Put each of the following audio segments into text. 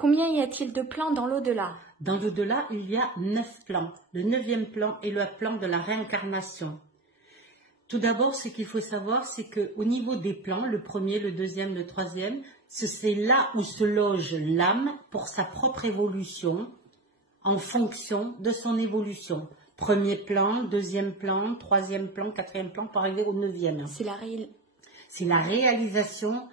Combien y a-t-il de plans dans l'au-delà? Dans l'au-delà, il y a 9 plans. Le 9e plan est le plan de la réincarnation. Tout d'abord, ce qu'il faut savoir, c'est qu'au niveau des plans, le premier, le deuxième, le troisième, c'est là où se loge l'âme pour sa propre évolution, en fonction de son évolution. Premier plan, deuxième plan, troisième plan, quatrième plan, pour arriver au 9e. C'est la réalisation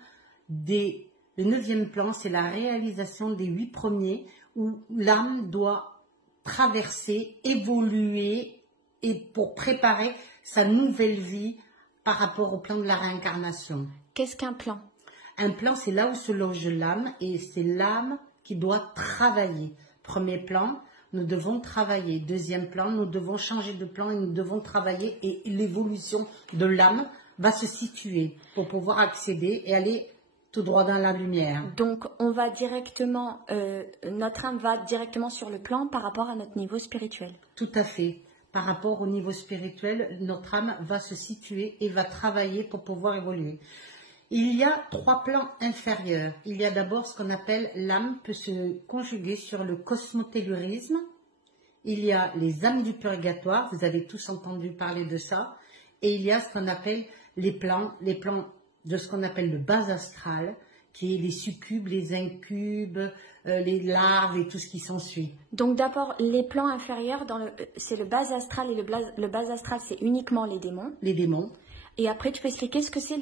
des... Le 9e plan, c'est la réalisation des 8 premiers, où l'âme doit traverser, évoluer, et pour préparer sa nouvelle vie par rapport au plan de la réincarnation. Qu'est-ce qu'un plan? Un plan, c'est là où se loge l'âme, et c'est l'âme qui doit travailler. Premier plan, nous devons travailler. Deuxième plan, nous devons changer de plan et nous devons travailler, et l'évolution de l'âme va se situer pour pouvoir accéder et aller tout droit dans la lumière. Donc, on va directement, notre âme va directement sur le plan par rapport à notre niveau spirituel. Tout à fait. Par rapport au niveau spirituel, notre âme va se situer et va travailler pour pouvoir évoluer. Il y a 3 plans inférieurs. Il y a d'abord ce qu'on appelle l'âme peut se conjuguer sur le cosmotellurisme. Il y a les âmes du purgatoire, vous avez tous entendu parler de ça. Et il y a ce qu'on appelle les plans de ce qu'on appelle le bas astral, qui est les succubes, les incubes, les larves et tout ce qui s'ensuit. Donc d'abord, les plans inférieurs, c'est le bas astral, et le bas astral, c'est uniquement les démons. Les démons. Et après, tu peux expliquer ce que c'est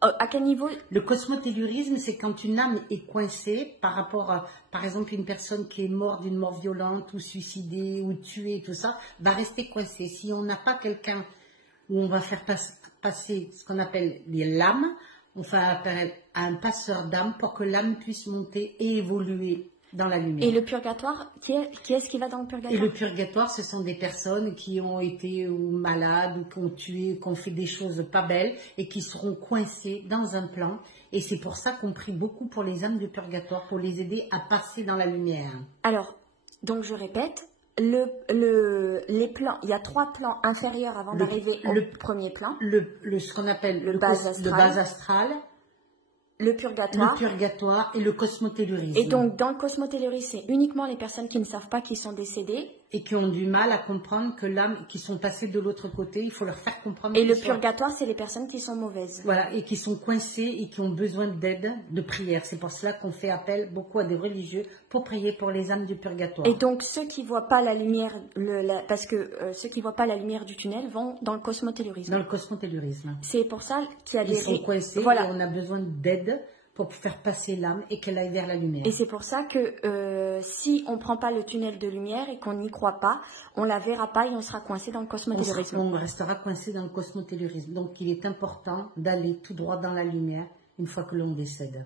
à quel niveau? Le cosmotellurisme, c'est quand une âme est coincée par rapport à, par exemple, une personne qui est morte d'une mort violente ou suicidée ou tuée, tout ça, va rester coincée. Si on n'a pas quelqu'un où on va faire passer ce qu'on appelle l'âme, on fait appel à un passeur d'âme pour que l'âme puisse monter et évoluer dans la lumière. Et le purgatoire, qui est-ce qui va dans le purgatoire? Et le purgatoire, ce sont des personnes qui ont été malades ou qui ont tué, qui ont fait des choses pas belles et qui seront coincées dans un plan. Et c'est pour ça qu'on prie beaucoup pour les âmes du purgatoire, pour les aider à passer dans la lumière. Alors, donc je répète, les plans, il y a 3 plans inférieurs avant d'arriver au premier plan. Ce qu'on appelle le bas astral, le purgatoire et le cosmotellurisme. Et donc, dans le cosmotellurisme, c'est uniquement les personnes qui ne savent pas qu'ils sont décédées. Et qui ont du mal à comprendre que l'âme, qui sont passées de l'autre côté, il faut leur faire comprendre. Et le purgatoire, c'est les personnes qui sont mauvaises. Voilà, et qui sont coincées et qui ont besoin d'aide, de prière. C'est pour cela qu'on fait appel beaucoup à des religieux pour prier pour les âmes du purgatoire. Et donc, ceux qui voient pas la lumière, parce que ceux qui voient pas la lumière du tunnel vont dans le cosmotellurisme. Dans le cosmotellurisme. C'est pour ça qu'il y a Ils sont coincés, voilà. Et on a besoin d'aide pour faire passer l'âme et qu'elle aille vers la lumière. Et c'est pour ça que si on ne prend pas le tunnel de lumière et qu'on n'y croit pas, on la verra pas et on sera coincé dans le cosmotellurisme. On restera coincé dans le cosmotellurisme. Donc il est important d'aller tout droit dans la lumière une fois que l'on décède.